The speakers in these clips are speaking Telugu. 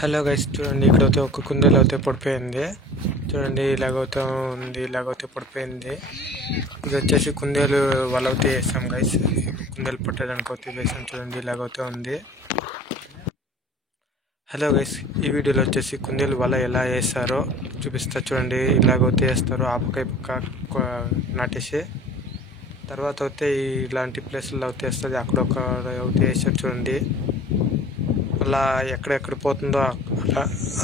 హలో గైస్, చూడండి ఇక్కడైతే ఒక కుందేలు అయితే పడిపోయింది. చూడండి ఇలాగైతే ఉంది, ఇలాగైతే పడిపోయింది. ఇది వచ్చేసి కుందేలు వల అయితే వేసాం గైస్. కుందేలు పట్టడానికి అయితే వేసాం. చూడండి ఇలాగైతే ఉంది. హలో గైస్, ఈ వీడియోలో వచ్చేసి కుందేలు వల ఎలా వేస్తారో చూపిస్తా. చూడండి ఇలాగైతే వేస్తారు, ఆ పక్క ఈ పక్క నాటేసి తర్వాత అయితే ఇలాంటి ప్లేస్లో అయితే వేస్తుంది. అక్కడొక అయితే వేసారు. చూడండి అలా ఎక్కడెక్కడ పోతుందో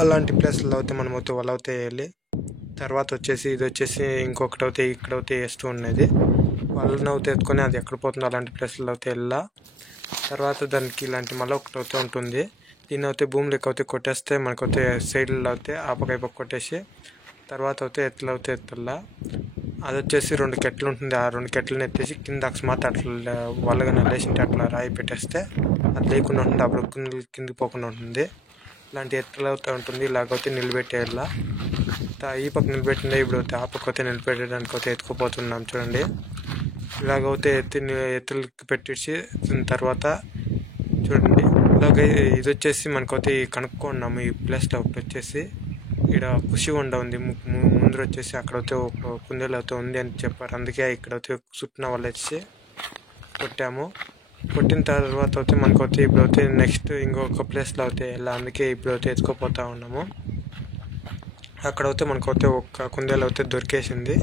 అలాంటి ప్లేస్లో అయితే మనం అయితే వల అయితే వేయాలి. తర్వాత వచ్చేసి ఇది వచ్చేసి ఇంకొకటి అయితే ఇక్కడైతే వేస్తూ ఉన్నది. వాళ్ళని అయితే ఎత్తుకొని అది ఎక్కడ పోతుందో అలాంటి ప్లేస్లో అయితే వెళ్ళా. తర్వాత దానికి ఇలాంటి మళ్ళీ ఒకటి అయితే ఉంటుంది. దీన్ని అయితే భూమిలోకి అయితే కొట్టేస్తే మనకైతే సైడ్లో అయితే ఆ పక్క ఈ పక్క కొట్టేసి తర్వాత అయితే ఎత్తులా అది వచ్చేసి 2 కెట్లు ఉంటుంది. ఆ 2 కెట్లను ఎత్తేసి కింద అకస్మాత్ అట్లా వాళ్ళగా లేచింటే అట్లా రాయి పెట్టేస్తే అది లేకుండా ఉంటుంది. అప్పుడు కిందికి పోకుండా ఉంటుంది. ఇలాంటి ఎత్తులు అవుతూ ఉంటుంది. ఇలాగైతే నిలబెట్టేయాల. ఈ పక్క నిలబెట్టిందే ఇప్పుడు అయితే ఆ పక్క అయితే నిలబెట్టడానికి అయితే ఎత్తుకుపోతున్నాం. చూడండి ఇలాగైతే ఎత్తులకి పెట్టేసి తర్వాత చూడండి ఇలాగే ఇది వచ్చేసి మనకైతే కనుక్కున్నాము. ఈ ప్లేస్లో ఒకటి వచ్చేసి ఇక్కడ ఖుషి ఉండ ఉంది. ముందర వచ్చేసి అక్కడైతే ఒక కుందేలు అయితే ఉంది అని చెప్పారు. అందుకే ఇక్కడైతే చుట్టిన వాళ్ళు వచ్చి కొట్టాము. కొట్టిన తర్వాత అయితే మనకైతే ఇప్పుడైతే నెక్స్ట్ ఇంకొక ప్లేస్లో అయితే వెళ్ళా. అందుకే ఇప్పుడైతే ఎత్తుకుపోతా ఉన్నాము. అక్కడైతే మనకైతే ఒక కుందేలు అయితే దొరికేసింది.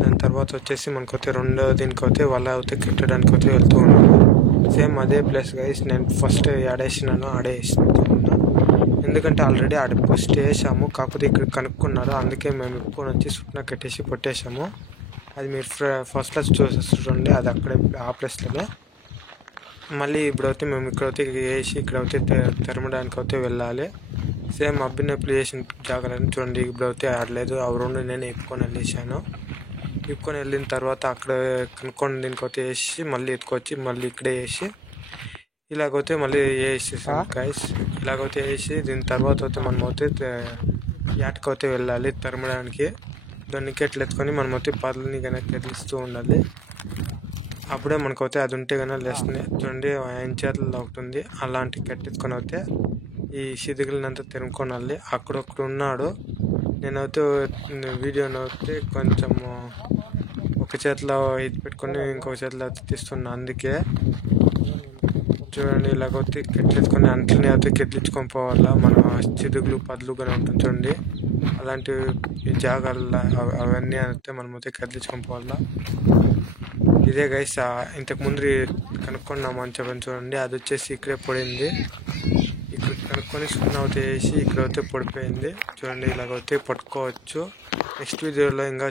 దాని తర్వాత వచ్చేసి మనకైతే రెండో దీనికైతే వల అయితే కట్టడానికి అయితే వెళ్తూ ఉన్నాము. సేమ్ అదే ప్లేస్ గైస్. నేను ఫస్ట్ ఆడేసినాను, ఆడే ఇస్తున్నా. ఎందుకంటే ఆల్రెడీ ఆడ ఫస్ట్ వేసాము, కాకపోతే ఇక్కడ కనుక్కున్నారు. అందుకే మేము ఇప్పుడు వచ్చి సుట్న కట్టేసి కొట్టేసాము. అది మీరు ఫస్ట్ ప్లేస్ చూడండి, అది అక్కడే ఆ ప్లేస్లోనే. మళ్ళీ ఇప్పుడైతే మేము ఇక్కడైతే వేసి ఇక్కడైతే తెరమడానికి అయితే వెళ్ళాలి. సేమ్ అబ్బినప్పుడు వేసిన జాగాలని చూడండి. ఇప్పుడైతే ఆడలేదు, ఆ 2 నేను ఇప్పుకొని వెళ్ళేసాను. ఇప్పుకొని వెళ్ళిన తర్వాత అక్కడ కనుక్కొని దీనికైతే వేసి మళ్ళీ ఎత్తుకొచ్చి మళ్ళీ ఇక్కడే వేసి ఇలాగైతే మళ్ళీ వేసేసాం గైస్. ఇలాగైతే వేసి దీని తర్వాత అయితే మనం అయితే యాటకైతే వెళ్ళాలి తరమడానికి. దాన్ని ఎట్లా ఎత్తుకొని మనం అయితే పళ్ళని కనుక కదిలిస్తూ ఉండాలి. అప్పుడే మనకైతే అది ఉంటే కనుక లేస్తుంది. చూడండి ఆయన చేతుల్లో ఒకటి ఉంది. అలాంటి కట్టెత్తుకొని అయితే ఈ సిదుగులనంతా తిరుముకోనాలి. అక్కడొక్కడు ఉన్నాడు. నేనైతే వీడియోని అయితే కొంచెం ఒక చేతిలో ఇది పెట్టుకొని ఇంకొక చేతిలో అయితే తీస్తున్నా. అందుకే చూడండి ఇలాగైతే కెట్లెత్తుకొని అంట్లని అయితే కెట్లించుకొని పోవాలా. మనం చిదుగులు పదులుగానే ఉంటుంది చూడండి. అలాంటి జాగాల్లో అవన్నీ అయితే మనం అయితే కదిలించుకొని పోవాలా. ఇదే గైస్ ఇంతకు ముందు కనుక్కున్నాము అని చెప్పని చూడండి. అది వచ్చేసి ఇక్కడే పడింది. ఇక్కడ కనుక్కొని సున్నా అయితే వేసి ఇక్కడైతే పడిపోయింది. చూడండి ఇలాగైతే పట్టుకోవచ్చు. నెక్స్ట్ వీడియోలో ఇంకా